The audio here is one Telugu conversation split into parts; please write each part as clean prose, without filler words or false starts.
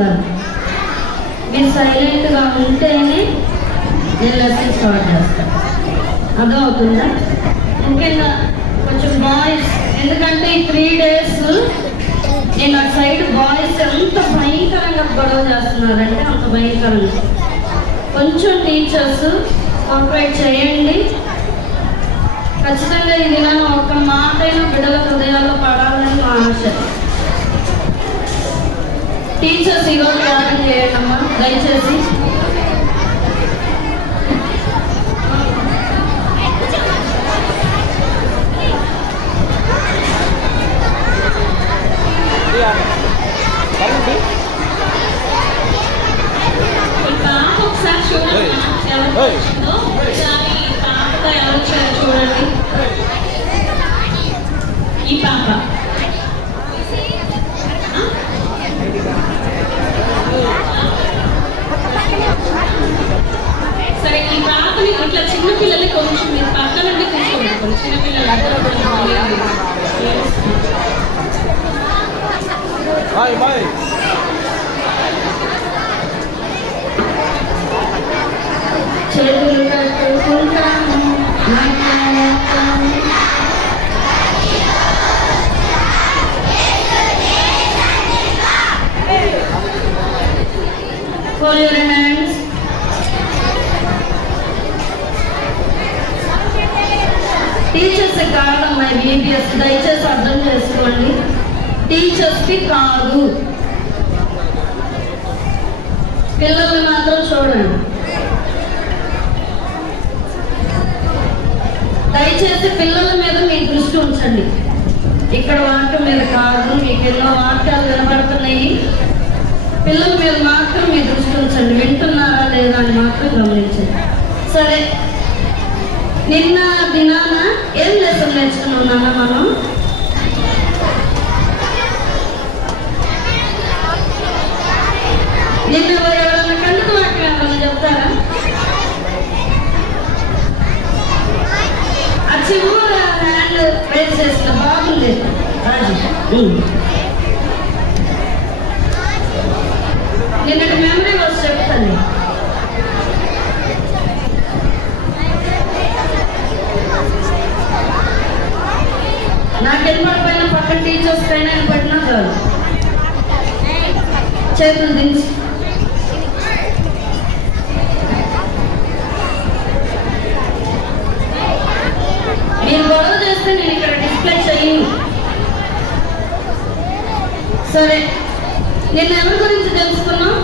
ఉండాలి. మీరు సైలెంట్గా ఉంటేనే నేను లెసన్ స్టార్ట్ చేస్తాను. అర్థమవుతుందా? ముఖ్యంగా కొంచెం బాయ్స్, ఎందుకంటే ఈ 3 days నేను అటు సైడ్ బాయ్స్ ఎంత భయంకరంగా గొడవ చేస్తున్నారంటే అంత భయంకరంగా. కొంచెం టీచర్స్ కోఆపరేట్ చేయండి. ఖచ్చితంగా ఈ దినాన్ని ఒక్క మాటైనా బిడ్డల హృదయాల్లో పడాలని మా ఆశ. టీచర్స్ ఈరోజు ప్రార్థన చేయండి అమ్మా దయచేసి. ఒకసారి చూడండి ఎవరు వచ్చారో చూడండి. ఈ పాప సరే, ఈ పాపని ఇట్లా చిన్నపిల్లల్ని కొంచెం మీరు పక్కన నుండి కూర్చోండి. చిన్నపిల్లలు చేతులు కట్టుకుంటాము for your hands. టీచర్స్ కాదమ్మా బీబీఎస్, దయచేసి అర్థం చేసుకోండి. టీచర్స్కి కాదు, పిల్లల్ని మాత్రం చూడండి. దయచేసి పిల్లల మీద మీ దృష్టి ఉంచండి. ఇక్కడ వాక్యం మీద కాదు, మీకు ఎన్నో వాక్యాలు వినబడుతున్నాయి. పిల్లల మీద మాత్రం మీ దృష్టి ఉంచండి. వింటున్నారా లేదా అని మాత్రం గమనించండి. సరే, నిన్న దినాన ఏం లెసన్ నేర్చుకున్నాం మనం? నిన్న ఎవరైనా కందుకు వాక్యం ఏమన్నా చెప్తారా? ఆ చివర హ్యాండ్ రైజ్ చేసిన బాగుంది రాజు. నిన్నటి మెమరీ వర్స్ చెప్తాను. నాకు ఎన్నపడిపోయిన పక్కన టీచర్స్ పైన పడినా కాదు. చేతులు దించి మీరు గొడవ చేస్తే నేను ఇక్కడ డిస్ప్లే చేయను. సరే, నిన్న ఎవరి గురించి తెలుసుకున్నాం?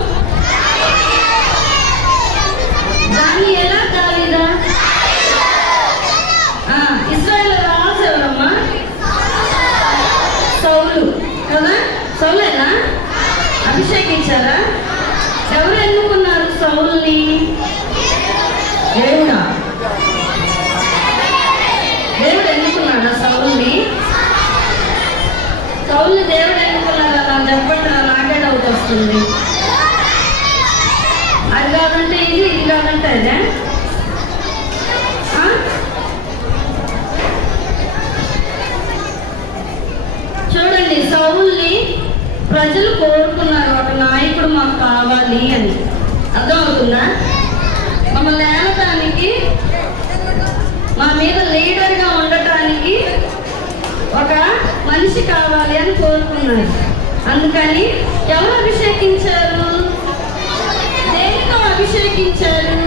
దాన్ని ఎలా దావీదా? ఇశ్రాయేలు రాజు ఎవరమ్మా? సౌలు కదా? సౌలేనా? అభిషేకించారా? ఎవరు ఎన్నుకున్నారు సౌలుని? దేవుడా? దేవుడు ఎన్నుకున్నాడా సౌలుని? సౌలుని దేవుడు ఎన్నుకున్నాడా? నాకు చెప్పండి, నాకే డౌట్ వస్తుంది. అది కాదంటే ఇది, ఇది కాదంటే అదే. చూడండి, సౌలుని ప్రజలు కోరుకున్నారు, ఒక నాయకుడు మాకు కావాలి అని. అర్థమవుతుందా? మమ్మల్ని ఏలటానికి, మా మీద లీడర్గా ఉండటానికి ఒక మనిషి కావాలి అని కోరుకున్నారు. అందుకని ఎవరు అభిషేకించారు? దేనితో అభిషేకించారు?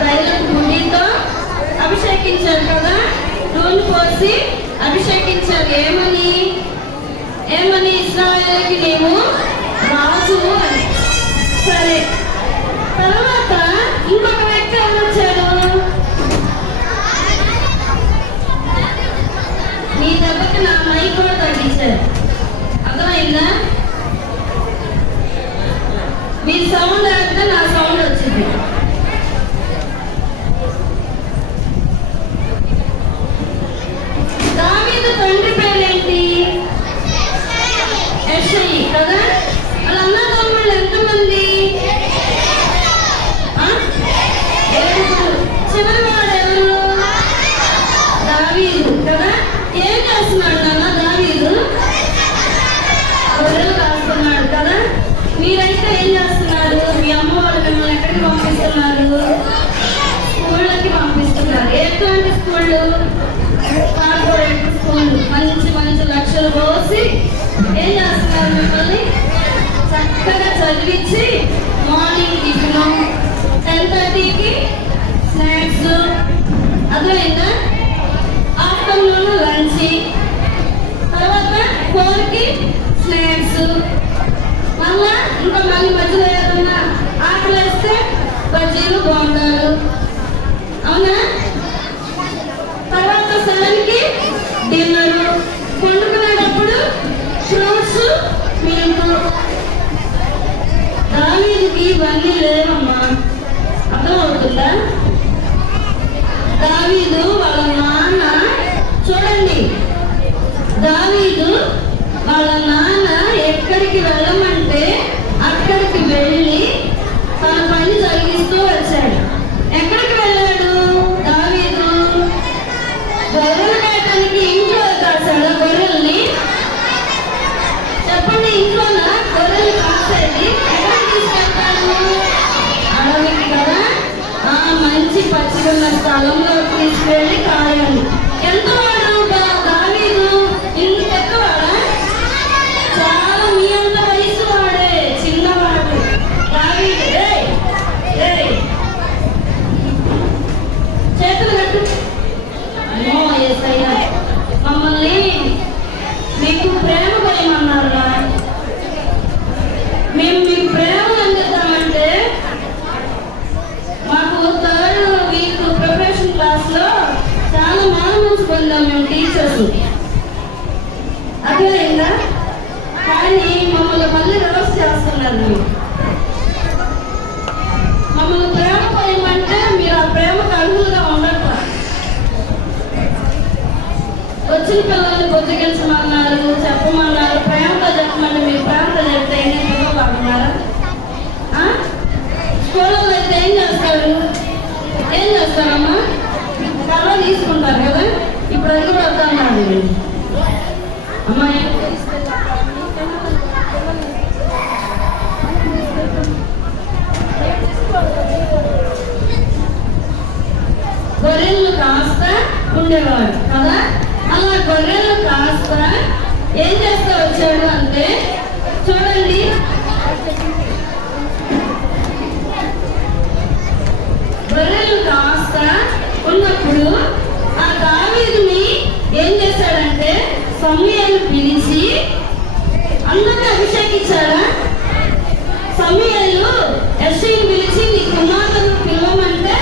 తైలం గుండితో అభిషేకించారు కదా. నూనె పోసి అభిషేకించారు. ఏమని? ఏమని? ఇశ్రాయేలుకి నీవు రాజు అని. సరే, తర్వాత ఇంకొక వ్యక్తి ఎవరు వచ్చాడు? నీ దెబ్బకి నా మైక్ కూడా తగ్గించారు. అర్థమైందా? మీ సౌండ్ అయితే నా సౌండ్ వచ్చింది. దావీదు తండ్రి పేరేంటి? యెషయి కదా. వాళ్ళ అన్నదమ్ముళ్ళు ఎంతమంది? 7. చివరి వాడు ఎవరు? దావీదు కదా. ఏం చేస్తున్నాడు నాన్న దావీదు? దావీదుకి ఇవన్నీ లేవమ్మా. అర్థమవుతుందా? దావీదు వాళ్ళ నాన్న, చూడండి, దావీదు వాళ్ళ నాన్న ఎక్కడికి వెళ్ళమంటే అక్కడికి వెళ్ళి తన పని జరిగిస్తూ వచ్చాడు. ఎక్కడికి వెళ్ళాడు దావీదు? గొర్రెలు కాయటానికి ఇంట్లో కాసాడు గొర్రెల్ని. చెప్పండి, ఇంట్లోనా గొర్రెలు కాసేది? ఎక్కడికి తీసుకెళ్తాడు? అడవికి కదా. మంచి పచ్చిగున్న స్థలంలో తీసుకెళ్ళి కాయాలి. ఎంత వాడు దావీదు? ఇంత పెద్దవాడా? చాలా మీ అంత వయసు వాడే, చిన్నవాడు దావీదు. చేతులు కట్టు. యేసయ్యా, మమ్మల్ని మీకు ప్రేమ భయమన్నారా? మేము మీకు ప్రేమ అందిద్దామంటే మాకు థర్డ్ వీక్ ప్రిపరేషన్ క్లాస్లో చాలా మానవంచు పొందాం మేము టీచర్స్. అర్థమైందా? కానీ మమ్మల్ని మళ్ళీ రివర్స్ చేస్తున్నారు. మీరు మమ్మల్ని ప్రేమ భయమంటే మీరు ఆ ప్రేమకు అర్హులుగా ఉండట్లా. వచ్చిన పిల్లల్ని బుజ్జగించమన్నారు, చెప్పమన్నారు, ప్రేమతో చెప్పమంటే మీరు ప్రేమతో చెప్తే ఏం పిల్లలు స్కూల్లో అయితే ఏం చేస్తారమ్మా? కళ తీసుకుంటారు కదా. ఇప్పుడు అడుగు పడుతున్నారు అమ్మాయి. గొర్రెలు కాస్త ఉండేవాడు కదా. అలా గొర్రెలు కాస్త ఏం చేస్తూ వచ్చాడు అంటే, చూడండి, గొర్రెలు కాస్త ఉన్నప్పుడు ఆ దావీదుని ఏం చేశాడంటే సమూయేలు పిలిచి అందరిని అభిషేకించాడా? సమూయేలు యెష్షయిని పిలిచి నీ కుమార్తెను పిలవమంటే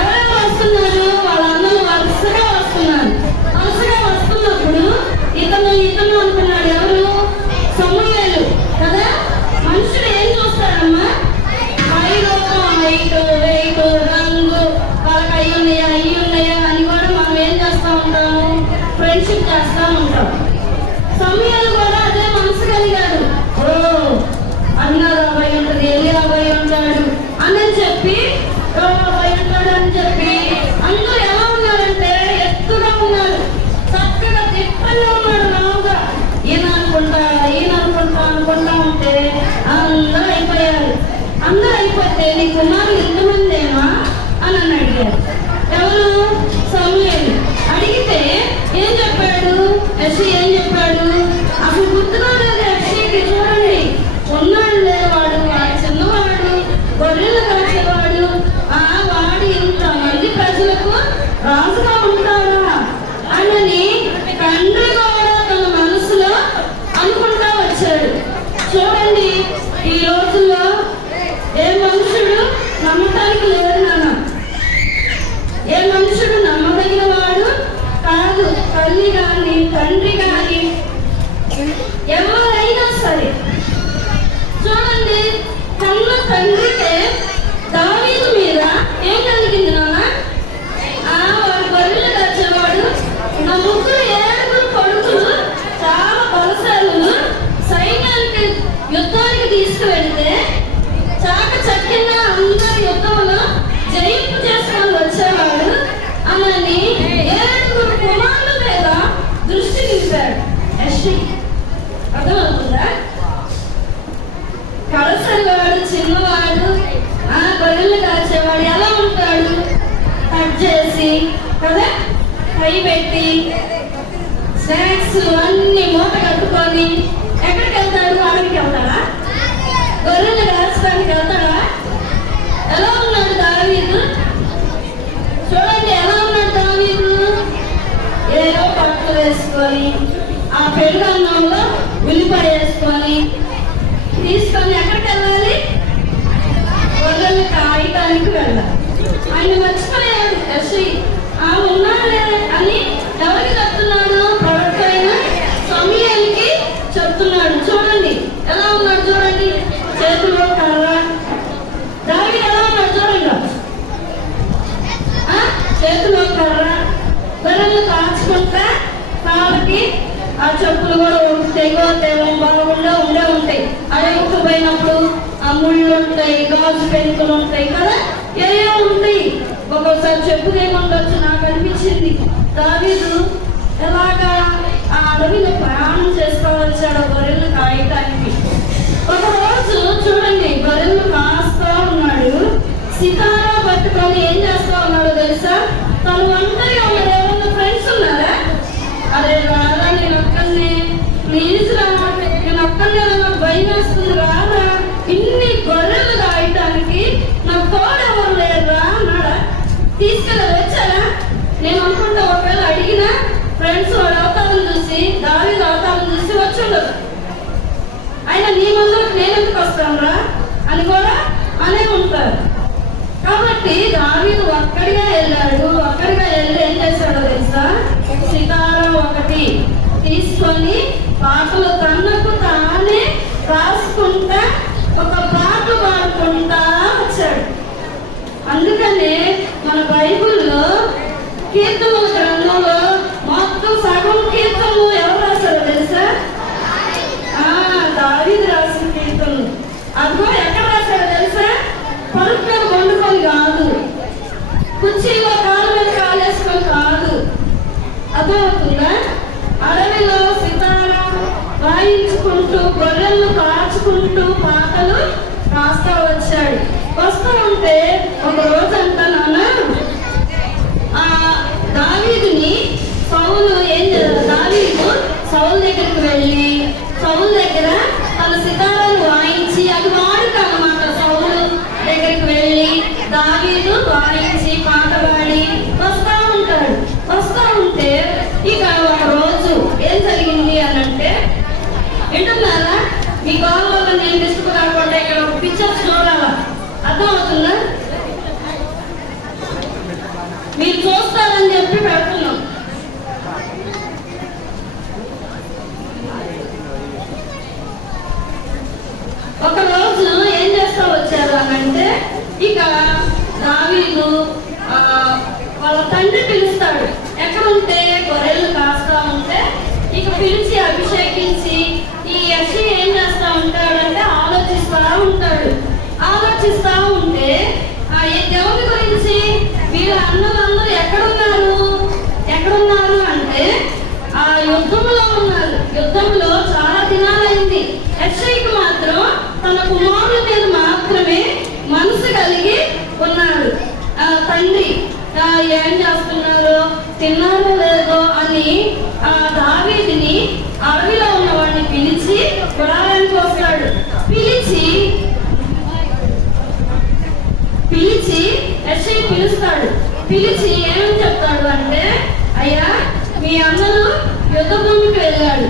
ఎవరెవరు వస్తున్నారు? వాళ్ళ అన్నలు వరుసగా వస్తున్నారు. వరుసగా వస్తున్నప్పుడు ఇతను అనుకున్నాడు. ఎవరు? సమూయేలు కదా. మనుషులు ఏం చూస్తారమ్మా? హైట్, వెయిట్, రంగు, వాళ్ళకి అయ్యి ఉన్నాయా అని కూడా మనం ఏం చేస్తూ ఉంటాము? ఫ్రెండ్షిప్ చేస్తూ ఉంటాం. సమూయేలు కూడా అదే మనసు కలిగాడు. అన్నారు అబ్బాయి ఉంటుంది, ఎల్లి అబ్బాయి ఉంటాడు అని చెప్పి అబ్బాయి ఉంటాడు అని చెప్పి అందరూ ఎలా ఉన్నారంటే ఎత్తుగా ఉన్నారు, చక్కగా దిట్టంగా ఉన్నాడు. రావుగా ఈయన అనుకుంటా ఉంటే అందరూ అయిపోయారు. అందరూ అయిపోతే నీ కుమారులు ఇంతమందేనా అని అడిగారు. ఎవరు? సమూయేలు. అడిగితే ఏం చెప్పాడు? యెష్షయి ఏం చెప్పాడు? అసలు గుర్తుగా లేదు యెష్షయికి. చూడండి, ఉన్నాడు లేవాడు, వాడు చిన్నవాడు, గొర్రెలు కాసేవాడు, వాడు ఇంతమంది ప్రజలకు రాజుగా ఉంటాడా అని తండ్రి కూడా తన మనసులో అనుకుంటా వచ్చాడు. చూడండి, ఈ రోజుల్లో ఏ మనుషుడు నమ్మటానికి లేదు నాన్న. ఏ మనుషుడు నమ్మదగిన వాడు కాదు. తల్లి కానీ తండ్రి కానీ ఎవరైనా సరే. చూడండి, కన్న తండ్రికే దావీదు మీద ఏం కలిగింది నాన్న? వాడు గొర్రెలు కాచేవాడు. నా ముగ్గురు 7 కొడుకులు చాలా బలశాలులు. సైన్యానికి యుద్ధానికి తీసుకువెళితే చక్కగా అందరి యుద్ధంలో జయింపు చేసుకొని వచ్చేవాడు అని 7 కుమారుల మీద దృష్టి నిలిపాడు యెష్షయి. అర్థమవుతుందా? కడసరివాడు, చిన్నవాడు, గొర్రెలు కాచేవాడు ఎలా ఉంటాడు? కట్ చేసి కదా, కై పెట్టి స్నాక్స్ అన్ని మూట కట్టుకొని ఎక్కడికి వెళ్తాడు? అడవికి వెళ్తాడా? గొర్రెలు కాచడానికి వెళ్తాడా? ఎలా ఉన్నాడు దావీదు? చూడండి, ఎలా ఉన్నాడు దావీదు? ఏదో పట్టు వేసుకొని ఆ పెరుగన్నంలో ఉల్లిపాయ వేసుకొని తీసుకొని ఎక్కడికి వెళ్ళాలి? గొర్రెలు కాయటానికి వెళ్ళాలి. ఆయన మర్చిపోయాడు యెష్షయి. ఉన్నాడే అని ఎవరికి చెప్తున్నాడు? ప్రవక్త అయిన సమూయేలుకి చెప్తున్నాడు. చూడండి ఎలా ఉన్నాడు. చూడండి, చేతిలో కర్ర, ఆ చెప్పులు కూడా తెగో బాగుండా ఉంటాయి. అడవికి పోయినప్పుడు ఆ ముళ్ళు ఉంటాయి, గాజు పెంకులు ఉంటాయి కదా, ఏవో ఉంటాయి. ఒక్కొక్కసారి చెప్పు లేకుండొచ్చు. నాకు అనిపించింది దావీదు ఎలాగా ఆ అడవిలో ప్రయాణం చేసుకోవచ్చాడు గొర్రెలు కాయటానికి. ఒకరోజు చూడండి, గొర్రెలు కాస్తా ఉన్నాడు, సితారా పట్టుకొని ఏం చేస్తా ఉన్నాడో తెలుసా? తను ఒంటరిగా ఉన్నాడు. ఎవరన్నా ఫ్రెండ్స్ ఉన్నారా? అరే రారా, నేను ఒక్కనే, ప్లీజ్ రా, నేను ఒక్కనే, నాకు భయం వేస్తుంది, రారా, ఇన్ని గొర్రెలు కాయటానికి నాకు తోడెవరు లేరురా అన్నాడా? తీసుకెళ్ళి వచ్చారా? నేను అనుకుంటా ఒకవేళ అడిగినా ఫ్రెండ్స్ వాడు అవతారం చూసి, దావీదు అవతారం చూసి వచ్చి ఉండదు. అయినా నీ ముందుకు నేను ఎందుకు వస్తాను రా అని కూడా అనే ఉంటారు. కాబట్టి దావీదు ఒక్కడిగా వెళ్ళాడు. ఒక్కడిగా వెళ్ళి ఏం చేశాడో తెలుసా? సితారా ఒకటి తీసుకొని పాటలు తనకు తానే రాసుకుంటా ఒక పాట పాడుకుంటా వచ్చాడు. అందుకనే మన బైబిల్లో కీర్తనల గ్రంథంలో మొత్తం సగం కీర్తనలు ఎవరు రాశారో తెలుసా? దావీదు రాసిన కీర్తనలు. అదిగో ఎక్కడ రాశారో తెలుసా? పరుపు వండుకొని కాదు, కుర్చీలో కాళ్ళ మీద కాలేసుకొని కాదు, అర్థమవుతుందా? అడవిలో సితారా వాయించుకుంటూ గొర్రెలను కాచుకుంటూ పాటలు రాస్తా వచ్చాడు. వస్తూ ఉంటే ఒక రోజంతా దావీదుని దావీదు సౌలు దగ్గరికి వెళ్ళి సౌలు దగ్గర తన సితారాలు వాయించి, అది వాడుక అన్నమాట. సౌలు దగ్గరికి వెళ్ళి దావీదు వాయించి పాట పాడి వస్తా ఉంటాడు. వస్తా ఉంటే ఇక ఒక రోజు ఏం జరిగింది అని అంటే, వింటున్నారా? మీ గోడలో నేను డిస్టర్బ్ కాకుండా ఇక్కడ ఒక పిక్చర్స్ చూడాలా, అర్థమవుతుందా? మీరు చూస్తారని చెప్పి పెడుతున్నాం. ఒకరోజు ఏం చేస్తా వచ్చారు అనంటే, ఇక దావీదు వాళ్ళ తండ్రి పిలుస్తాడు. ఎక్కడుంటే గొర్రెలు కాస్తా ఉంటే ఇక పిలిచి అభిషేకించి ఈ యెషయా ఏం చేస్తా ఉంటాడంటే ఆలోచిస్తా ఉంటాడు. ఆలోచిస్తా ఉంటే దేవుని గురించి వీళ్ళ అన్నలందరూ ఎక్కడున్నారు అంటే ఆ యుద్ధంలో ఉన్నారు. యుద్ధంలో చాలా దినాలైంది. యెషయాకు మాత్రం తన కుమారుల మీద మాత్రమే మనసు కలిగి ఉన్నాడు. తండ్రి ఏం చేస్తున్నారు, తిన్నారో లేదో అని దావీదుని అడవిలో ఉన్న వాడిని పిలిచి గుడారానికి వస్తాడు. పిలిచి యెషయా పిలుస్తాడు. పిలిచి ఏమని చెప్తాడు అంటే, అయ్యా మీ అన్నలు యుద్ధ భూమికి వెళ్ళాడు,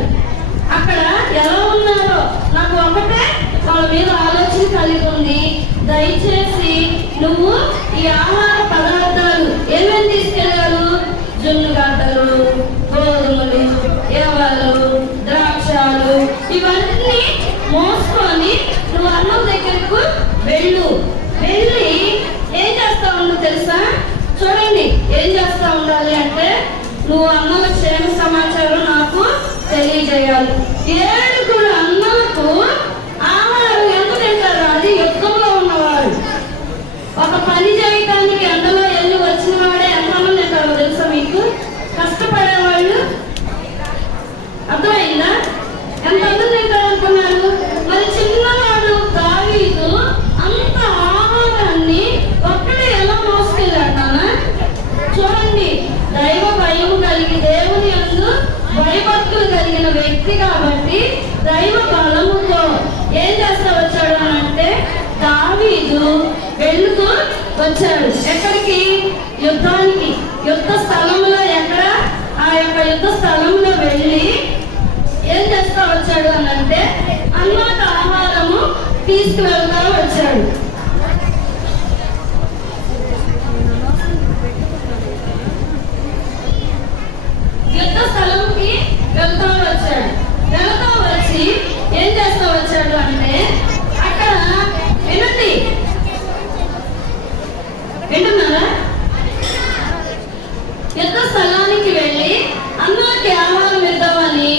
అక్కడ ఎలా ఉన్నారో నాకు ఒకటే వాళ్ళ మీద ఆలోచన కలిగి ఉంది. దయచేసి నువ్వు ఈ ఆహార పదార్థాలు ఏమేమి తీసుకెళ్ళారు? జున్నుగడ్డలు, గోధుమలు, యవలు, ద్రాక్షాలు, ఇవన్నీ మోసుకొని నువ్వు అన్నం దగ్గరకు వెళ్ళి ఏం చేస్తా ఉందో తెలుసా? చూడండి, ఏం చేస్తా ఉండాలి అంటే, నువ్వు అన్నల క్షేమ సమాచారం నాకు తెలియజేయాలి. 7 అన్నలకు ఆహారం ఎంత తింటారు? అది యుద్ధంలో ఉన్నవాడు. ఒక పని చేయడానికి ఎండలో వెళ్ళి వచ్చిన వాడే ఎంతమంది తింటారో తెలుసా మీకు? కష్టపడేవాళ్ళు. అర్థమైందా? ఎంతమంది తింటారు అనుకున్నారు? మరి చిన్నవాడు దావీదు అంత ఆహారాన్ని ఒక్కడే ఎలా మోసుకెళ్ళాడన్నా? చూడండి, దైవ భయం కలిగి దేవుని యందు భయభక్తులు కలిగిన వ్యక్తి కాబట్టి దైవ బలముతో ఏం చేస్తా వచ్చాడు అని అంటే, దావీదు వెళ్తూ వచ్చాడు. ఎక్కడికి? యుద్ధానికి. యుద్ధ స్థలంలో ఎక్కడ? ఆ యొక్క యుద్ధ స్థలంలో వెళ్ళి ఏం చేస్తా వచ్చాడు అని అంటే, అన్నమాట ఆహారము తీసుకువెళ్తా వచ్చాడు. యుద్ధ స్థలంకి వెళ్తా వచ్చి ఏం చేస్తా వచ్చాడు అంటే, అక్కడ వింటున్నారా? యుద్ధ స్థలానికి వెళ్ళి అన్నకి ఆహారం ఇద్దామని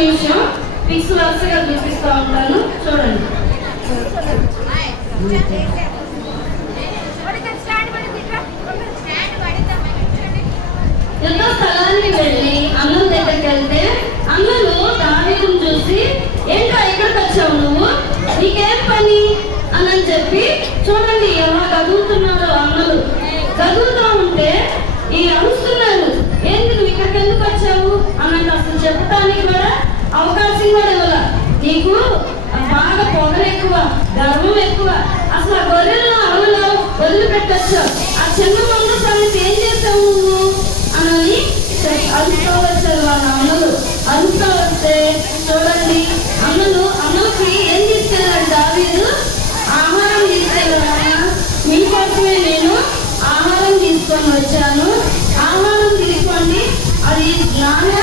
నిమిషం పిక్స్ వరుసగా చూపిస్తూ ఉంటాను, చూడండి. యుద్ధ స్థలానికి వెళ్ళి అన్నం దగ్గరికి వెళ్తే అన్నలు దావీదును చూసి, ఏంటో ఇక్కడికి వచ్చావు నువ్వు, నీకేం పని అని చెప్పి చూడండి ఎలా చదువుతున్నారో అన్నలు. చదువుతూ ఉంటే ఈ అరుస్తున్నారు, ఏంటి నువ్వు ఇక్కడికి ఎందుకు వచ్చావు అన్నట్టు అసలు చెప్పడానికి కూడా అవకాశం కూడా ఇవ్వాల. నీకు బాగా పొగరు ఎక్కువ, గర్వం ఎక్కువ. అసలు ఆ గొర్రెలను అడవులో వదిలిపెట్టచ్చు, ఆ చిన్న మందు సంగతి ఏం చేస్తావు నువ్వు అని అరుస్తూ వచ్చారు వాళ్ళ అన్నలు. అరుస్తూ వస్తే చూడండి అన్నలకి ఏం తీసుకెళ్ళాడు దావీదు, ఆహారం తీసుకెళ్ళాను. మీకోసమే నేను ఆహారం తీసుకొని వచ్చాను, ఆహారం తీసుకోండి, అది నాన్న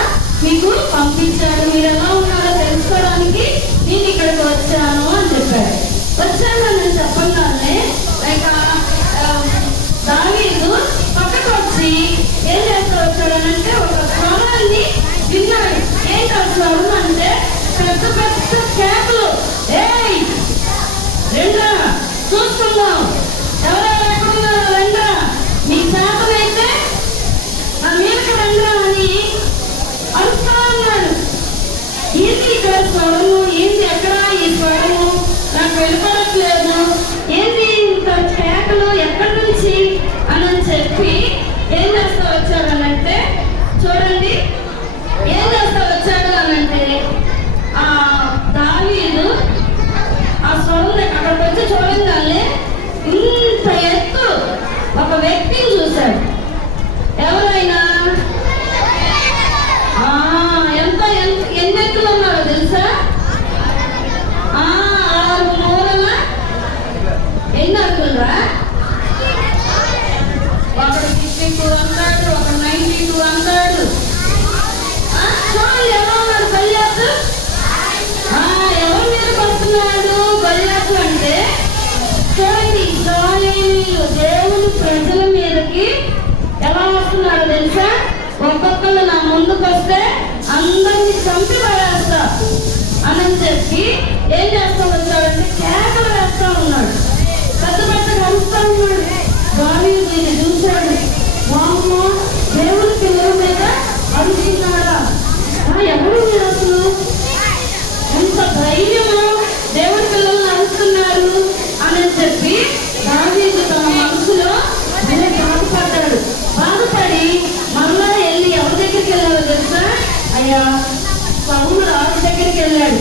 మీకు పంపించాడు, మీరు ఎలా ఉన్నారో తెలుసుకోవడానికి నేను ఇక్కడికి వచ్చాను అని చెప్పాడు. వచ్చాను అని చెప్పగానే దావీదు పక్కకు వచ్చి ఏం చేస్తూ వచ్చాడనంటే ఒక స్వరాన్ని విన్నాడు. ఏంటి ఆ స్వరం అంటే పెద్ద పెద్ద కేకలు, ఏయ్ రెండా చూసుకుందాం, ఎవరెవరు ఎక్కడున్నారో రెండా, మీ శాతమైతే నా మీదకి రెండా అని అరుస్తా ఉన్నాడు. ఏంటి ఇక్కడ స్వరము, ఏంటి ఎక్కడ ఈ స్వరము, నాకు వెళ్ళిపోవట్లేదు, ఏంటి ఇంత కేకలు ఎక్కడి నుంచి అని చెప్పి ఏం చేస్తా వచ్చాడు అనంటే చూడండి, ఏం చేస్తా వచ్చాడు అనంటే ఆ దావీదు ఆ స్వరం అక్కడికి వచ్చి చూడంగానే ఇంత ఎత్తు ఒక వ్యక్తిని చూశాడు. ఎవరైనా ఎన్ని ఎత్తులు ఉన్నారో తెలుసా? 6 మూలల ఎన్ని అడుగులరా? ఒకడు 62 అన్నాడు, ఒక 92 అన్నాడు. చూడండి ఎలా ఉన్నాడు గొల్యాతు. ఎవరి మీదకి వస్తున్నాడు గొల్యాతు అంటే చూడండి, ఇశ్రాయేలీయులు దేవుని ప్రజల మీదకి ఎలా వస్తున్నాడో తెలుసా? ఒక్కొక్కరు నా ముందుకు వస్తే అందరినీ చంపి పడేస్తా అని చెప్పి ఏం చేస్తా వచ్చాడంటే కేకలు వేస్తా ఉన్నాడు, పెద్ద పెద్ద కలుస్తా ఉన్నాడు. దావీదు దీన్ని చూశాడు, వామ్మ దేవుని పిల్లల మీద అరుస్తున్నాడా, ఎవరు మీరు అసలు, ఎంత ధైర్యము దేవుని పిల్లలను అరుస్తున్నారు అని చెప్పి దావీదు తన మనసులో బాధపడ్డాడు. బాధపడి మళ్ళా వెళ్ళి ఎవరి దగ్గరికి వెళ్ళాలో తెలుసా? అయ్యా సౌలు రాజు దగ్గరికి వెళ్ళాడు.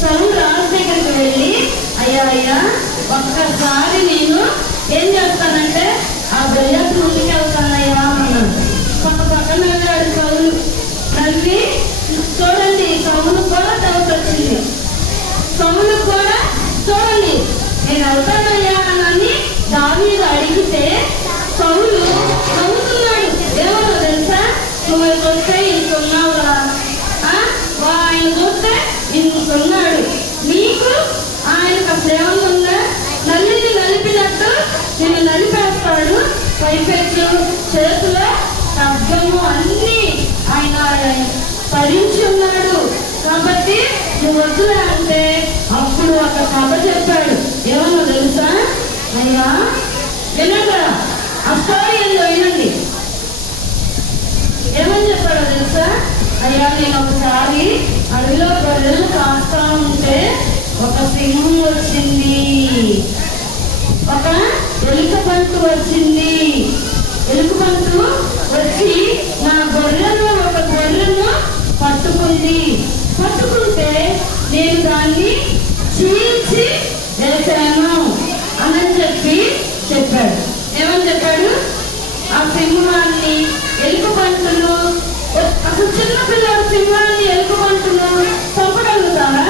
సౌలు రాజు దగ్గరికి వెళ్ళి అయ్యా ఒక్కసారి నేను ఏం చేస్తానంటే ఆ గొల్యాతు ముందుకు వెళ్తానయ్యా అన్నాడు. పక్కన వెళ్ళాడు సౌలు. నవ్వి చూడండి సౌలు కూడా డౌట్ వచ్చింది. సౌలు కూడా చూడండి నేను వెళ్తానయ్యా అని దావీదు అడిగితే సౌలు నవ్వుతున్నాడు. ఏమన్నా తెలుసా? నువ్వు చూస్తే ఇంకున్నావురా, ఆయన చూస్తే ఇంకున్నాడు, నీకు ఆయనకు అసలు ఏమన్నా ఉందా? నల్లిని నలిపినట్టు నేను నలిపేస్తాడు. పైపెచ్చు చేతులో శబ్దము అన్నీ ఆయన భరించి ఉన్నాడు. కాబట్టి నువ్వు వద్దురా అంటే అప్పుడు ఒక కథ చెప్పాడు. ఏమన్నా తెలుసా? అయ్యా వినరా, ఆ స్టోరీ ఏందో వినండి. ఏమని చెప్పాడో తెలుసా? అయ్యా నేను ఒకసారి అడవిలో గొర్రెలు కాస్తా ఉంటే ఒక సింహం వచ్చింది, ఒక ఎలుకబంటు వచ్చింది. ఎలుకబంటు వచ్చి నా గొర్రెను ఒక గొర్రెను పట్టుకుంది. పట్టుకుంటే నేను దాన్ని చీల్చి వేశాను అని చెప్పాడు. ఏమని చెప్పాడు? ఆ సింహాన్ని ఎలుకబంటును, అసలు చిన్న పిల్లలు సింహాన్ని ఎలుకబంటును చంపగలుగుతారా?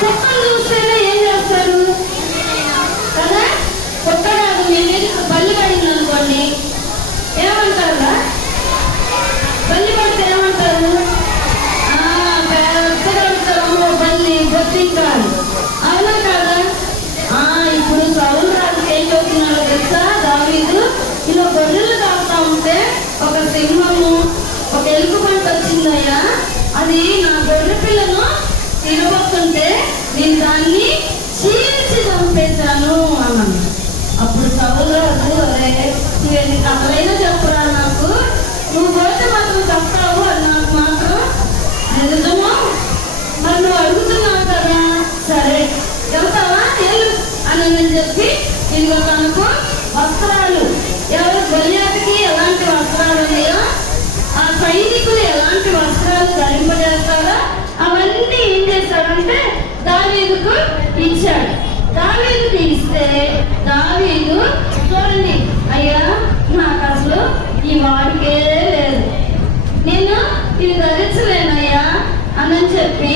కుక్కను చూస్తేనే ఏం చేస్తారు కదా, కుక్క కాదు మీ మీద బల్లి పడింది అనుకోండి ఏమంటారా? బల్లి పడితే ఏమంటారు? పెద్దగా బల్లి బొత్తింకాలి, అవునా కాదా? ఇప్పుడు సౌలు రాజుకి ఏం చెప్తున్నాడో తెలుసా? దావీదు ఇలా గొర్రెలు కాస్తా ఉంటే ఒక సింహము ఒక ఎలుకబంటు వచ్చిందయ్యా, అది అది నా గొర్రె పిల్లను తినబోతుంటే నేను దాన్ని చీల్చి చంపేశాను అన్నాను. అప్పుడు సౌలు రాజు, అరే నువ్వు ఎన్ని కథలైనా చెప్పురా, నాకు నువ్వు పోతే మాత్రం చెప్తావు అని నాకు మాత్రం నిజమో, మరి నువ్వు అడుగుతున్నావు కదా, సరే వెళ్తావా వెళ్ళు అని చెప్పి ఇదిగో తనకు వస్త్రాలు, ఎవరు గొల్యాతుకి ఎలాంటి వస్త్రాలు ఉన్నాయో, ఆ సైనికులు ఎలాంటి వస్త్రాలు ధరింపజేస్తారో అవన్నీ ఏం చేశాడంటే దావీదుకు ఇచ్చాడు. దావీదుకి ఇస్తే దావీదు చూడండి, అయ్యా నాకు అసలు ఈ వాడికే లేదు, నేను ఇది ధరించలేనయ్యా అని చెప్పి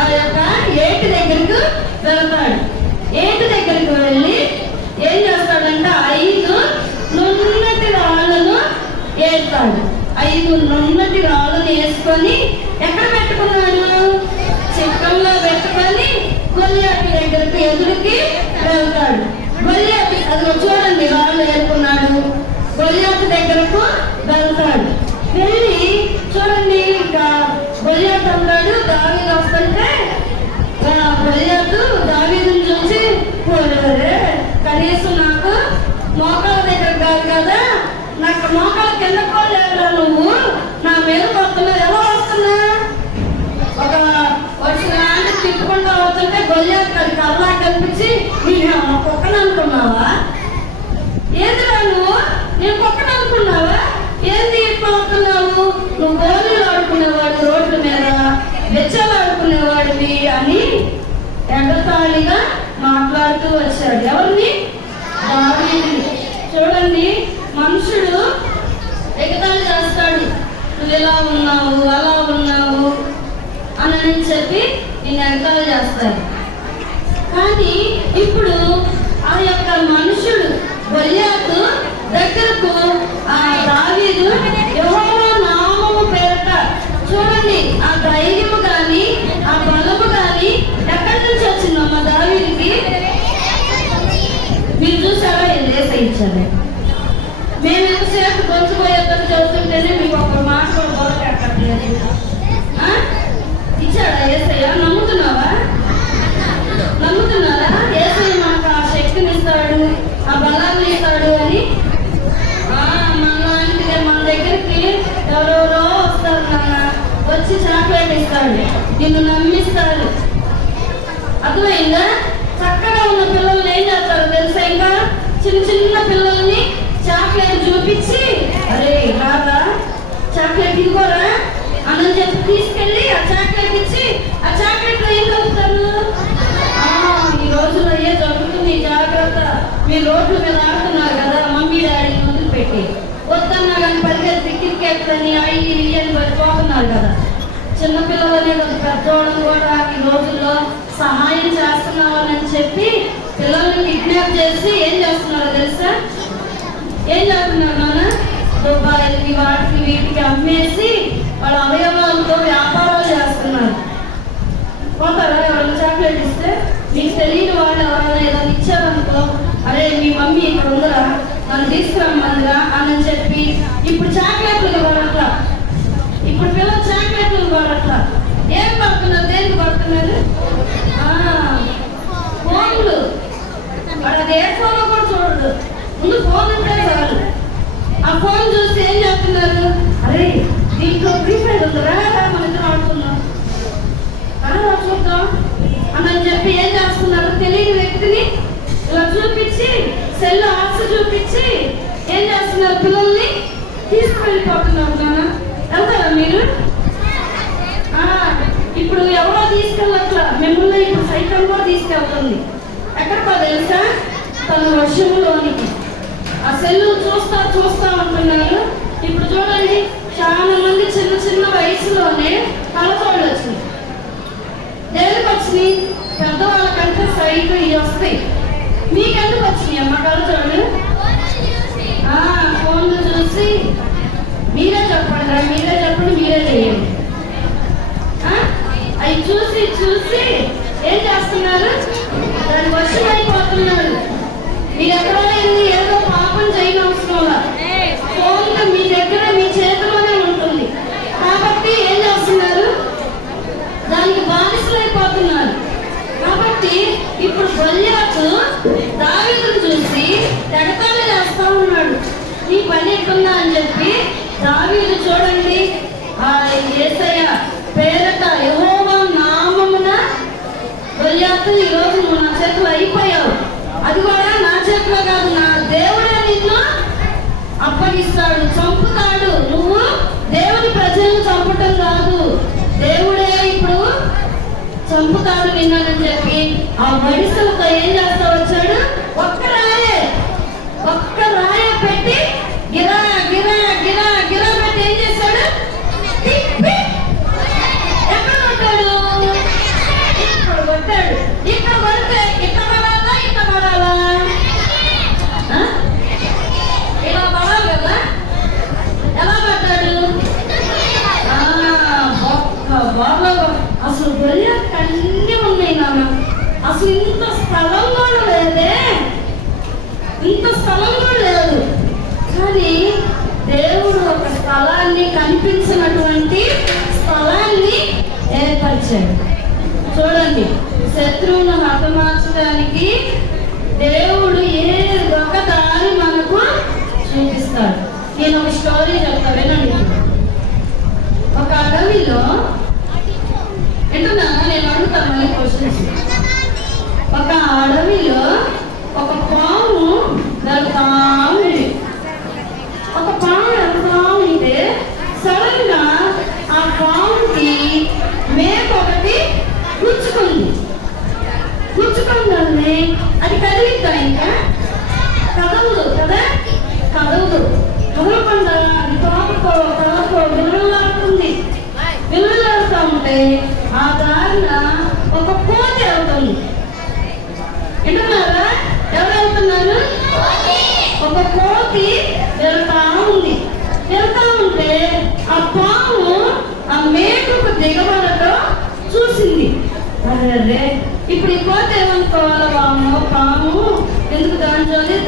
ఆ యొక్క ఏటి దగ్గరకు వెళ్తాడు. ఏటి దగ్గరికి వెళ్ళి ఏం చేస్తాడంటే 5 నున్నటి రాళ్ళను వేస్తాడు. 5 నున్నటి రాళ్ళను వేసుకొని ఎక్కడ పెట్టుకున్నాడు? చిక్కంలో పెట్టుకొని గొల్యాతు దగ్గరికి ఎదురుకి వెళ్తాడు. గొల్యాతు అది చూడండి, రాళ్ళు వేసుకున్నాడు, గొల్యాతు దగ్గరకు వెళ్తాడు. వెళ్ళి చూడండి, ఇంకా గొల్యాతు అంటాడు దావీదు వస్తుంటే, గొల్యాతు దావీదుని చూసి పోలేరే, కనీసం నాకు మోకాల దగ్గర కాదు కదా, నాకు మోకాల కింద పోలేరా, నువ్వు నా మీద వస్తున్నావు, ఎలా వస్తున్నా? ఒక వచ్చిన తిప్పుకుంటూ అవుతుంటే గొల్యాతు అది కల్లా కనిపించి, నేను కుక్కను అనుకున్నావా? ఏందిరా నువ్వు, నేను కుక్కను అనుకున్నావా? ఏంది అవుతున్నావు? నువ్వు గోళీలు ఆడుకునేవాడు, రోడ్ల మీద వెచ్చలు ఆడుకునేవాడివి అని ఎగతాళిగా మాట్లాడుతూ వచ్చాడు. ఎవరిని? దావీదుని. చూడండి, మనుషుడు ఎగతాళి చేస్తాడు, నువ్వు ఎలా ఉన్నావు, అలా ఉన్నావు అని చెప్పి నేను ఎగతాళి చేస్తాడు. కానీ ఇప్పుడు ఆ యొక్క మనుషుడు గొల్యాతు దగ్గరకు ఆ దావీదు యెహోవా నామము పేరట, చూడండి ఆ ధైర్యము కానీ ఆ బలము కానీ ఎక్కడి నుంచి వచ్చిందమ్మా దావీదుకి? మీరు చూసారా? ఏసయించాలి. మేము ఎంతసేపు గొంతుపోయేద్దరు చదువుతుంటేనే మీకు ఒక మాట కూడా ఎక్కట్లేదు. ఇచ్చాడా ఏసయ్య? నమ్ముతున్నావా? నమ్ముతున్నారా? ఏసయ్య మనకు ఆ శక్తిని ఇస్తాడు, ఆ బలాన్ని ఇస్తాడు అని. మనలాంటిదే, మన దగ్గరికి ఎవరెవరో వస్తారు నాన్న, వచ్చి చాక్లెట్ ఇస్తాడు, నిన్ను నమ్మిస్తాడు. అర్థమైందా? చక్కగా ఉన్న పిల్లల్ని ఏం చేస్తారు తెలుసా? ఇంకా చిన్న చిన్న పిల్లల్ని చాక్లెట్ చూపించి, అరే రాదా చాక్లెట్ ఇదిగోరా అని చెప్పి తీసుకెళ్ళి ఆ చాక్లెట్ ఇచ్చి, ఆ చాక్లెట్ లో ఏం కలుపుతారు? ఈ రోజుల్లో ఏ జరుగుతుంది, జాగ్రత్త. మీరు రోడ్ల మీద ఆడుతున్నారు కదా, మమ్మీ డాడీ వదిలిపెట్టి వద్దన్నా కానీ పరిగెత్తి క్రికెట్ అని అవి అని పడిపోతున్నారు కదా. చిన్నపిల్లలనే కదా, పెద్దవాళ్ళని కూడా ఈ రోజుల్లో సహాయం చేస్తున్నామని చెప్పి పిల్లల్ని కిడ్నాప్ చేసి ఏం చేస్తున్నారో తెలుసా? ఏం చేస్తున్నారు నాన్న? దుబాయ్కి వాటికి వీటికి అమ్మేసి వాళ్ళ అవయవాలతో వ్యాపారాలు చేస్తున్నారు. పోతారా ఎవరైనా చాక్లెట్ ఇస్తే? మీకు తెలియని వాళ్ళు ఎవరైనా ఏదైనా ఇచ్చారనుకో, అరే మీ మమ్మీ ఇక్కడ ఉందరా, నన్ను తీసుకురమ్మందిరా అని చెప్పి ఇప్పుడు చాక్లెట్లు వాడట్లా. ఇప్పుడు పిల్లలు చాక్లెట్లు వాడట్లా. ఏం పడుతున్నారు? దేనికి పడుతున్నారు? ఫోన్లు. వాడు అది ఏ ఫోన్లో కూడా చూడదు, ముందు ఫోన్ ఉంటే చాలు. ఆ ఫోన్ చూసి ఏం చేస్తున్నారు? అరే దీంట్లో ఫ్రీ ఫైర్ ఉందిరా, మన ఇద్దరు ఆడుతున్నాం, చూద్దాం అని చెప్పి ఏం చేస్తున్నారు? తెలియని వ్యక్తిని ఇలా చూపించి, సెల్ ఆశ చూపించి ఏం చేస్తున్నారు? పిల్లల్ని తీసుకువెళ్ళిపోతున్నారు. నాన్న వెళ్తారా మీరు? ఇప్పుడు ఎవరో తీసుకెళ్ళట్లా, మిమ్మల్ని ఇప్పుడు సైతం కూడా తీసుకెళ్తుంది. ఎక్కడికో తెలుసా? తన వర్షంలోనికి. ఆ సెల్లు చూస్తా చూస్తా ఉంటున్నారు. ఇప్పుడు చూడండి, చాలా మంది చిన్న చిన్న వయసులోనే కళ్ళజోళ్ళు వచ్చినాయి. దేనికి వచ్చినాయి? పెద్దవాళ్ళకంటే సైట్ ఇవి వస్తాయి. మీకెందుకు వచ్చినాయి అమ్మ కళ్ళజోళ్ళు? ఫోన్లు చూసి. మీరే చెప్పండి, మీరే చెప్పండి, మీరే చేయండి. అవి చూసి చూసి ఏం చేస్తున్నారు? దాని వర్షమైపోతున్నారు. మీరు ఎక్కడో ఏదో పాపం చేయనవసరం, ఫోన్ మీ దగ్గర మీ చేతిలోనే ఉంటుంది. కాబట్టి ఏం చేస్తున్నారు? నీకున్నా అని చెప్పి దావీదు చూడండి, ఆ యేసయ్య పేరట యెహోవా నామమున గొల్యాతు, ఈరోజు నువ్వు నా చేతిలో అయిపోయావు, అది కూడా నా చేతిలో కాదు, నా దేవుడే నిన్ను అప్పగిస్తాడు, చంపుతాడు, నువ్వు దేవుని ప్రజలను చంపటం కాదు, దేవుడే ఇప్పుడు చంపుతాడు నిన్నని చెప్పి ఆ వడిసలతో ఏం చేస్తా వచ్చాడు, ఒక్క రాయ పెట్టి గిరా గిరా గిరా గిరా పెట్టి ఏం చేశాడు, ఎక్కడ కొట్టాడు, ఇక్కడ కొట్టాడు. ఇక్కడ కొడితే ఇక్కడ పడాలా, ఇక్కడ పడాలా, ఇలా పడాలి కదా, ఎలా పడ్డాడు, అసలు గొల్యాతు అన్నీ ఉన్నాయి నాన్న, అసలు ఇంత స్థలం కూడా లేదే, ఇంత స్థలం కూడా లేదు, కానీ దేవుడు ఒక స్థలాన్ని, కనిపించినటువంటి స్థలాన్ని ఏర్పరిచాడు. చూడండి, శత్రువును హతమార్చడానికి దేవుడు ఒక దారి మనకు చూపిస్తాడు. నేను ఒక స్టోరీ చెప్తా వినండి. ఒక అడవిలో ఏంటన్నా, నేను అడుగుతాను మళ్ళీ క్వశ్చన్స్. ఒక అడవిలో ఒక పాము వెళ్తా ఉంది. ఒక పాము వెళ్తా ఉంటే సడన్ గా ఆ పాముకి మేకొకటి గుచ్చుకుంది. గుచ్చుకుందని అది కదిలిద్దా, ఇంకా కదలదు కదా, కదలకుండా అది తోకతో విలువలాడుతుంది. విలువలాడుతూ ఉంటే ఆ దారిన ఒక కోతి వెళ్తుంది. వింటున్నారా, ఎవరు వెళ్తున్నారు, ఒక కోతి వెళ్తా ఉంది. వెళ్తా ఉంటే ఆ పాము ఆ మేకుకు దిగబడటం చూసింది. అరే, ఇప్పుడు ఈ కోతి ఏమనుకోవాలా, పాము ఎందుకు దాంట్లోనే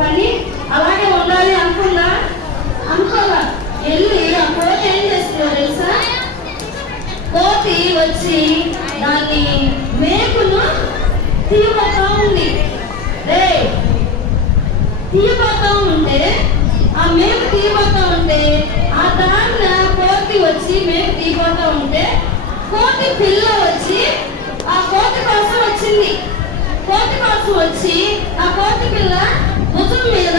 పని అలాగే ఉండాలి అనుకోవాలా. వెళ్ళి ఆ కోతి ఏం చేస్తుందో తెలుసా, కోతి వచ్చి దాన్ని మేకును తీయబోతా ఉంది. తీయబోతా ఉంటే ఆ మేకు తీయబోతా ఉంటే ఆ దారిన కోతి వచ్చి మేకు తీయబోతా ఉంటే కోతి పిల్ల వచ్చి ఆ కోతి కోసం వచ్చింది. కోతి కోసం వచ్చి ఆ కోతి పిల్ల భుజం మీద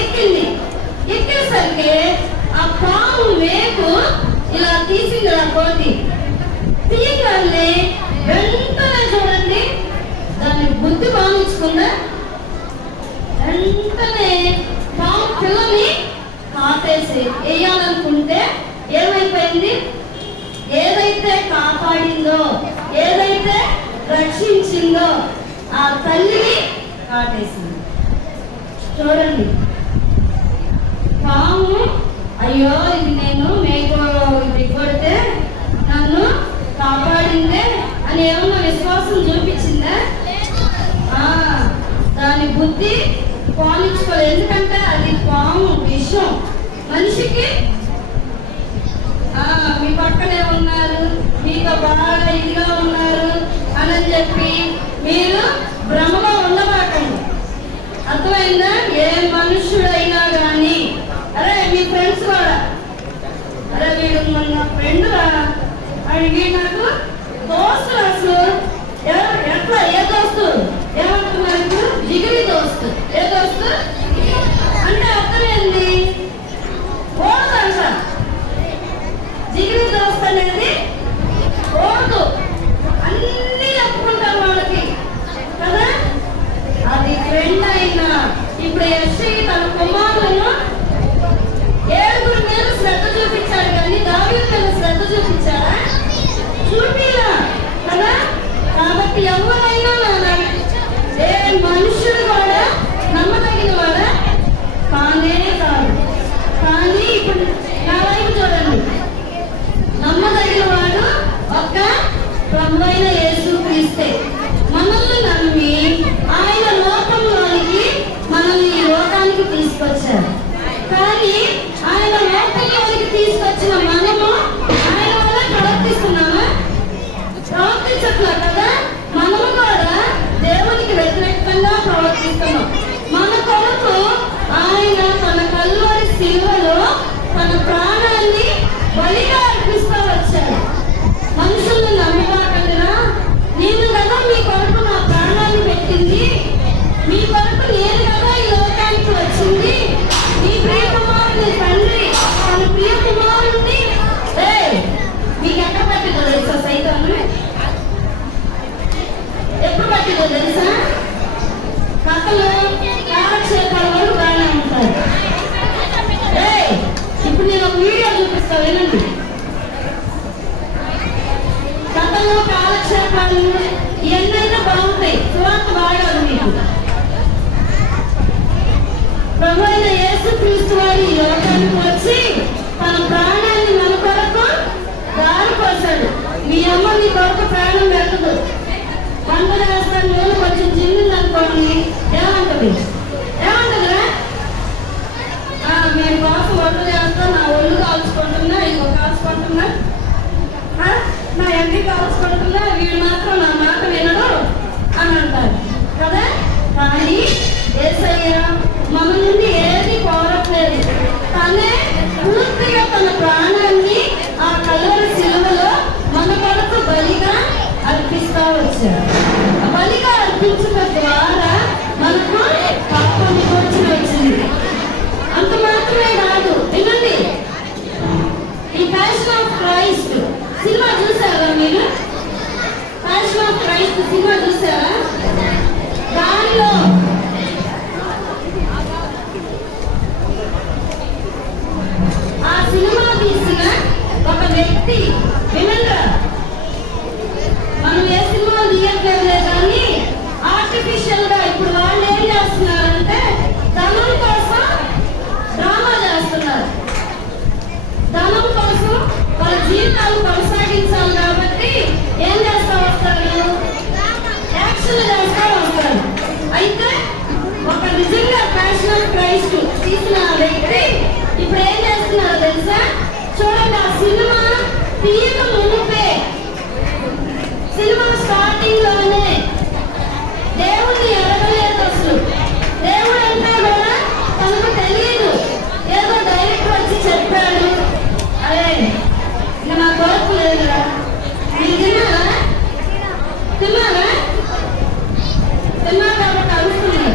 ఎక్కింది. ఎక్కేసరికి ఆ పాము మేకు ఇలా తీసింది. ఆ కోతి తీయగానే వెంటనే చూడండి దాన్ని బుద్ధి బాగుంచుకుందా, వెంటనే పాము పిల్లని కాటేసి వేయాలనుకుంటే ఏమైపోయింది, ఏదైతే కాపాడిందో, ఏదైతే రక్షించిందో ఆ తల్లిని కాటేసింది. చూడండి, పాము అయ్యో ఇది నేను మేకు దిగొడితే నన్ను కాపాడిందే అని ఏమన్నా విశ్వాసం చూపించిందా, దాని బుద్ధి పాలించుకోలేదు. ఎందుకంటే అది పాము విషం. మనిషికి మీ పక్కనే ఉన్నారు, మీతో బాగా ఇదిగా ఉన్నారు అని చెప్పి మీరు భ్రమలో ఉండబాకండి. అర్థమైందా, ఏ మనుషుడైనా కానీ, అరే మీ ఫ్రెండ్స్ కూడా, అరే వీడు మన ఫ్రెండ్ అడిగి నాకు దోస్తులు, అసలు ఎట్లా ఏ దోస్తు ఏమంటున్నారు, జిగిరి దోస్తు. ఏ దోస్తు అంటే అర్థమైంది, ఓడదంట. జిగిరి దోస్తు అనేది ఓడదు, అన్ని చెప్పుకుంటారు వాళ్ళకి కదా. అది ఫ్రెండ్ అయినా ఇప్పుడు యెషయి తన కుమారులను 7 మీద శ్రద్ధ చూపించాడు, కానీ దావీదు మీద శ్రద్ధ చూపించాడా, చూపిలా కదా. కాబట్టి ఎవరైనా ఏ మనుషుడు కూడా నమ్మదగిన వాడు ప్రాణాన్ని బలిగా అర్పిస్తూ వచ్చాడు. మనుషులను నమ్మకాకుండా నేను కదా మీ కొరకు నా ప్రాణాన్ని పెట్టింది, మీ కొరకు నేను కదా ఈ లోకానికి వచ్చింది, మీ ప్రియ కుమారుని తండ్రి తన ప్రియ కుమారుని మీకు ఎక్కడ పట్టిందో తెలుసా? సైతాన్ని ఎప్పుడు పట్టిందో తెలుసా? కథలు కాలక్షేపాల వరకు బాగానే ఉంటారు. ఇప్పుడు నేను ఒక వీడియో చూపిస్తా, వినండి. కథలు కాలక్షేపాలు ఎన్నైనా బాగుంటాయి, సువార్త వాడాలి మీకు. ప్రభు అయిన యేసుక్రీస్తు వారి ఈ లోకానికి వచ్చి తన ప్రాణాన్ని మన కొరకు దారిపోసాడు. మీ అమ్మ మీ కొరకు ప్రాణం పెట్టదు. వంట చేస్తాను నేను కొంచెం జిల్లింది అనుకోండి, ఏమంటది? ఏమంటదిరా? మేము కోసం వంట చేస్తాం, నా ఒళ్ళు కాల్చుకుంటున్నా, ఇంకో కాల్చుకుంటున్నా, నా ఎండి కాల్చుకుంటున్నా, వీడు మాత్రం నా మాట వినడు అని అంటారు కదా. కానీ యేసయ్య మన నుండి ఏది కోరట్లేదు. తనే పూర్తిగా తన ప్రాణాన్ని ఆ కల్వరి శిలువలో మన కొరకు బలిగా అర్పిస్తా వచ్చాడు. బలిగా అర్పించడం ద్వారా మనకు పాప విమోచన వచ్చింది. అంత మాత్రమే కాదు, వినండి, ఈ ప్యాషన్ ఆఫ్ క్రైస్ట్ సినిమా చూసారా మీరు? ప్యాషన్ ఆఫ్ క్రైస్ట్ సినిమా చూసారా? దానిలో ఆ సినిమా తీసిన ఒక వ్యక్తి, వినండి, మనం ఏ సినిమా తీయట్లేదులే కానీ ఆర్టిఫిషియల్ గా ఇప్పుడు వాళ్ళు ఏం చేస్తున్నారంటే ధనం కోసం డ్రామా చేస్తున్నారు. ధనం కోసం వాళ్ళ జీవితాలు కొనసాగించాలి కాబట్టి ఏం చేస్తా వస్తారు? యాక్షన్ చేస్తా వస్తారు. అయితే ఒక నిజంగా ప్యాషన్ ఆఫ్ క్రైస్ట్ తీసిన వ్యక్తి ఇప్పుడు ఏం చేస్తున్నారో తెలుసా? చూడండి, ఆ సినిమా తీయక మునిపే, సినిమా స్టార్టింగ్ లోనే దేవుడిని ఎరగలేదు అసలు. దేవుడు అంటే కూడా తనకు తెలియదు. ఏదో డైరెక్టర్ వచ్చి చెప్పాడు, అరే ఇంకా నా కొరకు లేదురా, మీరు తిన్నారా? తిన్నారా? తిన్నా కాబట్టి అనుకున్నాను.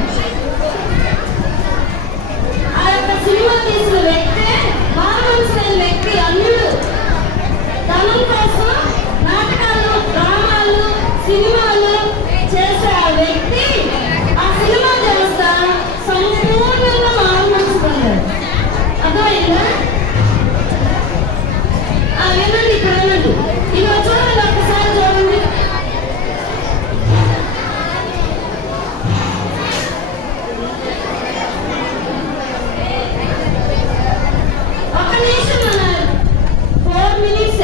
ఆ యొక్క సినిమా తీసిన వ్యక్తే మానవంతులైన వ్యక్తి, అన్యుడు. ధనం కోసం నాటకాలు, డ్రామాలు, సినిమాలు చేసే ఆ వ్యక్తి ఆ సినిమా చేస్తా సంపూర్ణంగా మానవంతుకున్నాడు. అర్థమైందా? వినండి, ఇక్కడ వినండి, ఇక చూడండి, ఒక్కసారి చూడండి. ఒక్క నిమిషం అన్నారు, 4 minutes.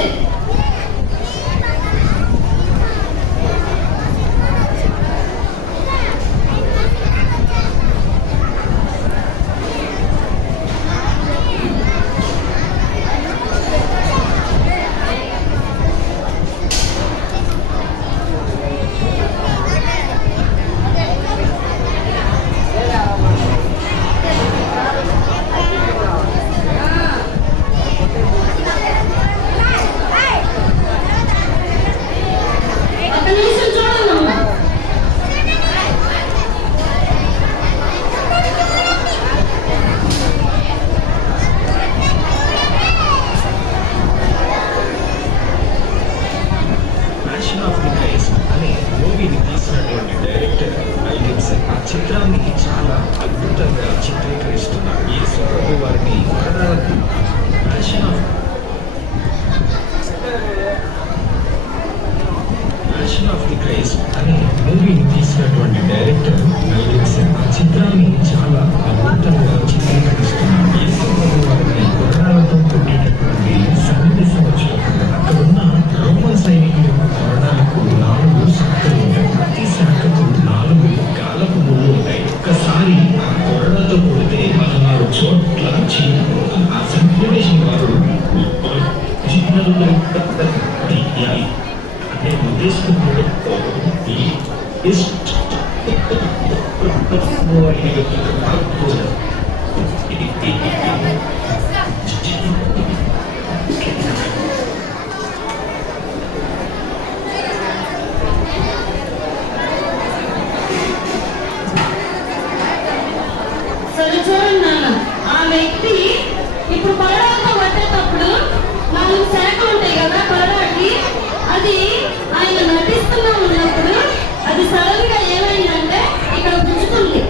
చిత్రాన్ని చాలా అద్భుతంగా చిత్రీకరిస్తున్నారు. యేసు ప్రభు వారిని ప్యాషన్ ఆఫ్ ది క్రైస్ట్ అనే మూవీని తీసినటువంటి డైరెక్టర్ మెల్ గిబ్సన్ ఆ చిత్రాన్ని చాలా అద్భుతంగా చిత్రీకరిస్తున్నారు. యేసు ప్రభు వారిని గుర్రాలతో కొట్టేటటువంటి సన్నివేశం వచ్చినప్పుడు అక్కడున్న రోమన్ సైనికుల యొక్క మరణాలకు 4 శాఖలు ఉంటాయి. ప్రతి శాఖకు 4 గాలపు ముళ్ళు ఉంటాయి. ఒక్కసారి ఆ కొరడాతో కొడితే 16 చోట్ల చీలిపోతుంది. ఆ సన్నివేశం వారు అంటే ఉద్దేశం అది ఆయన నటిస్తూనే ఉన్నప్పుడు అది సడన్ గా ఏమైందంటే ఇక్కడ గుచ్చుకుంది.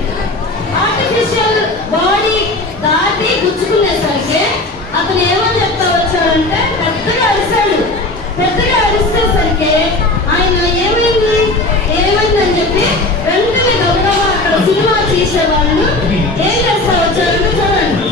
ఆర్టిఫిషియల్ బాడీ దాటి గుచ్చుకునేసరికి అతను ఏమని చెప్తా వచ్చాడంటే పెద్దగా అరిశాడు. పెద్దగా అరిసేసరికి ఆయన ఏమైందని చెప్పి వెంటనే గబగబా అక్కడ సినిమా చేసేవాళ్ళు ఏం చేస్తా వచ్చారంటే చూడండి.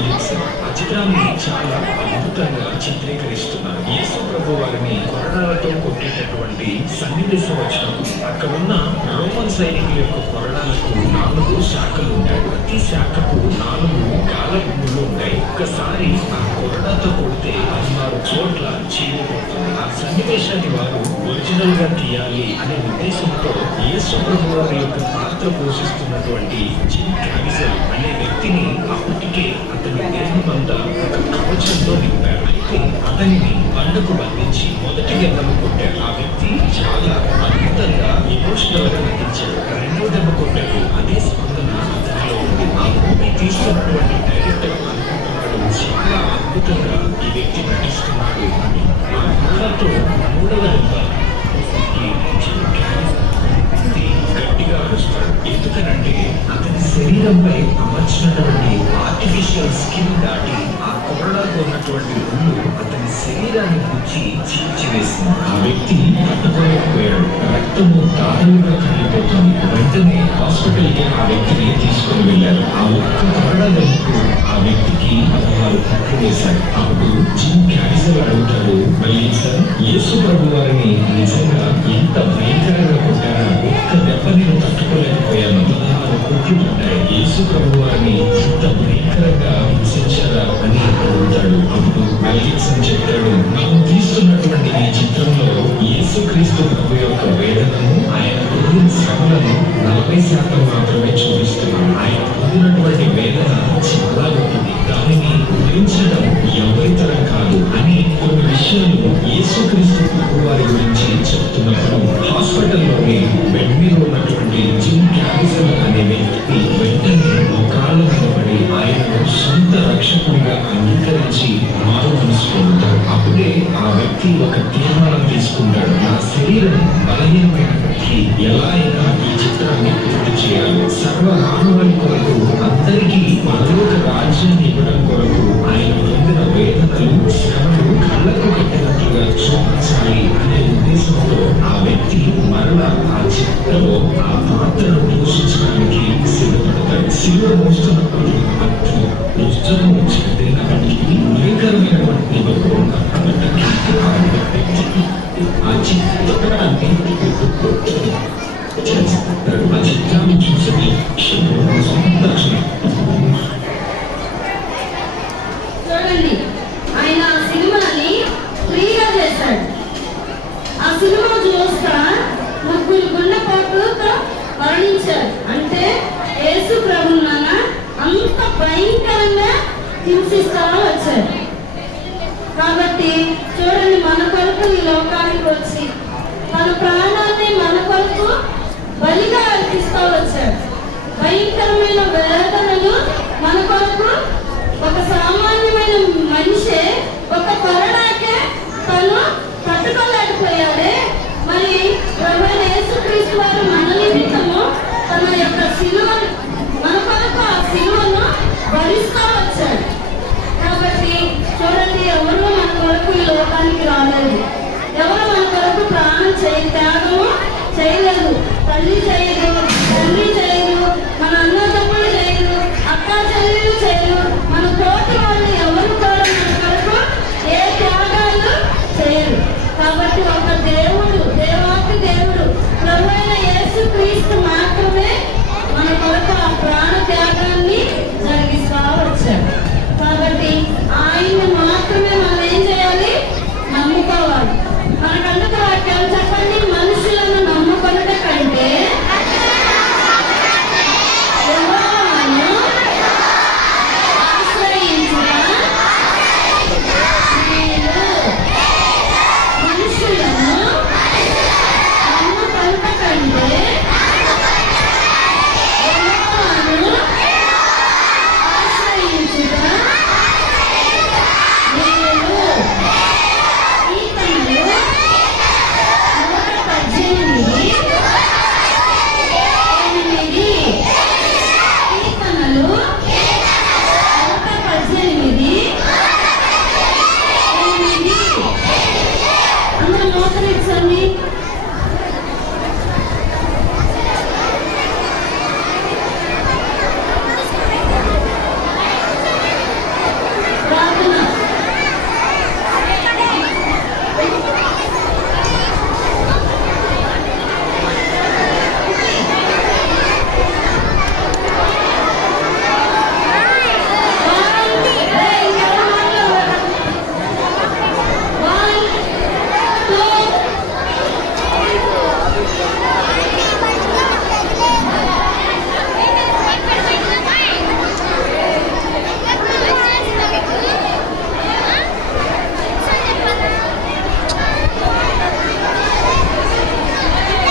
ఆ చిత్రాన్ని చాలా అద్భుతంగా చిత్రీకరిస్తున్నారు. యేసు ప్రభు వారిని కొరడాలతో కొట్టేటటువంటి సన్నివేశ వచనం. అక్కడున్న రోమన్ సైనికుల యొక్క కొరడాలకు 4 శాఖలు ఉంటాయి. ప్రతి శాఖకు 4 గాలగుండులు ఉంటాయి. ఒక్కసారి ఆ కొరడాతో కొడితే 16 చోట్ల చీలిపోతుంది. ఆ సన్నివేశాన్ని వారు ఒరిజినల్ గా తీయాలి అనే ఉద్దేశంతో యేసు ప్రభు వారి యొక్క పాత్ర పోషిస్తున్నటువంటి జిమ్ క్యావిజల్ అనే వ్యక్తిని అప్పటికే అతని దేహమంతా ఒక కవచంతో నింపారు. అయితే అతనిని బండకు బంధించి మొదటి దెబ్బను కొట్టారు. ఆ వ్యక్తి చాలా అద్భుతంగా ఎమోషనల్ గా నటించాడు. రెండో దెబ్బ కొట్టారు. అదే స్పందన అతనిలో ఉంది. ఆ మూవీ తీస్తున్నటువంటి డైరెక్టర్ అనుకుంటున్నాడు చాలా అద్భుతంగా ఈ వ్యక్తి నటిస్తున్నాడు అని. ఆ మూడతో 3వ దెబ్బ ఈ జిమ్ క్యావిజల్ గట్టిగా అరుస్తాడు. ఎందుకనంటే అతని శరీరంపై అమర్చినటువంటి ఆర్టిఫిషియల్ స్కిన్ దాటి ఆ కొరడాకు ఉన్నటువంటి ముళ్ళు అతని శరీరాన్ని గుచ్చి చీల్చివేసింది. ఆ వ్యక్తి తట్టుకోలేకపోయాడు. రక్తము దారులుగా కరిగిపోతుంది. వెంటనే హాస్పిటల్ కి ఆ వ్యక్తిని తీసుకుని వెళ్ళారు. ఆ ఒక్క కొరడా దెబ్బకు ఆ వ్యక్తికి 16 కుట్లు వేశారు. అప్పుడు జిమ్ క్యావిజల్ అడుగుతాడు, మళ్ళీ సార్ యేసు ప్రభు వారిని నిజంగా ఎంత భయంకరంగా కొట్టారో ఒక్క దెబ్బ నేను తట్టుకోలేకపోయాను. 16 కుట్లు పడ్డాయి. యేసు ప్రభు వారిని ఎంత భయంకరంగా హింసించారా అని అడుగుతాడు. అప్పుడు మెల్లిక్సన్ చెప్తాడు, మనం తీస్తున్నటువంటి ఈ చిత్రంలో యేసు క్రీస్తు ప్రభు యొక్క వేదనను, ఆయన పొందిన శ్రమలను 40% మాత్రమే చూపిస్తున్నాడు. ఆయన పొందినటువంటి వేదన చాలా ఉంటుంది. దానిని ఊహించడం ఎవరి తరం కాదు అని కొన్ని విషయాలు యేసు క్రీస్తు ప్రభు వారి గురించి చెప్తున్నప్పుడు హాస్పిటల్లోని బెడ్ మీద ఉన్నటువంటి జిమ్ క్యావిజల్ అనే వ్యక్తి వెంటనే మోకాళ్ళ మీద పడి ఆయనను సొంత రక్షకుడిగా అంగీకరించి మారు మనసు పొందుతాడు. అప్పుడే ఆ వ్యక్తి ఒక తీర్మానం తీసుకుంటాడు, నా శరీరం బలహీనమైనప్పటికీ ఎలా అయినా ఈ చిత్రాన్ని పూర్తి చేయాలి. సర్వ మానవాళి కొరకు అందరికీ పరలోక రాజ్యాన్ని ఇవ్వడం కొరకు ఆయన పొందిన వేదనలు శ్రమలు కళ్ళకు కట్టినట్లుగా చూపించాలి అనే ఉద్దేశంతో ఆ వ్యక్తి మరలా ఆ చిత్రంలో ఆ పాత్రను పోషించడానికి సిద్ధపడతాడు. శిలువ మోస్తున్నప్పుడు అతను దుష్టము చెందినప్పటికీ భయంకరమైనటువంటి ఆ చిత్రాన్ని చేస్తాడు. ఆ చిత్రాన్ని చూసి చూడండి, ఆయన ఆ సినిమాని ఫ్రీగా చేశాడు. ఆ సినిమా చూస్తా 3 గుండెపోటుతో మరణించారు. అంటే యేసు ప్రభువున అంత భయంకరంగా హింసిస్తా వచ్చారు. కాబట్టి చూడండి, మన కొరకు ఈ లోకానికి వచ్చి తన ప్రాణాన్ని మన కొరకు బలిగా అర్పిస్తూ వచ్చాడు. భయంకరమైన వేదనలు మన కొరకు ఒక సామాన్యమైన మనిషే ఒక కొరడాకే తను తట్టుకోలేకపోయాడే. మరి ప్రభువైన యేసుక్రీస్తు వారు మన నిమిత్తము తన యొక్క శిలువను మన కొరకు ఆ శిలువను భరిస్తూ వచ్చాడు. కాబట్టి చూడండి, ఎవరు మన కొరకు ఈ లోకానికి రాలేదు. ఎవరు మన కొరకు ప్రాణం త్యాగము చేయలేదు. తల్లి చేయదు, తండ్రి చేయదు.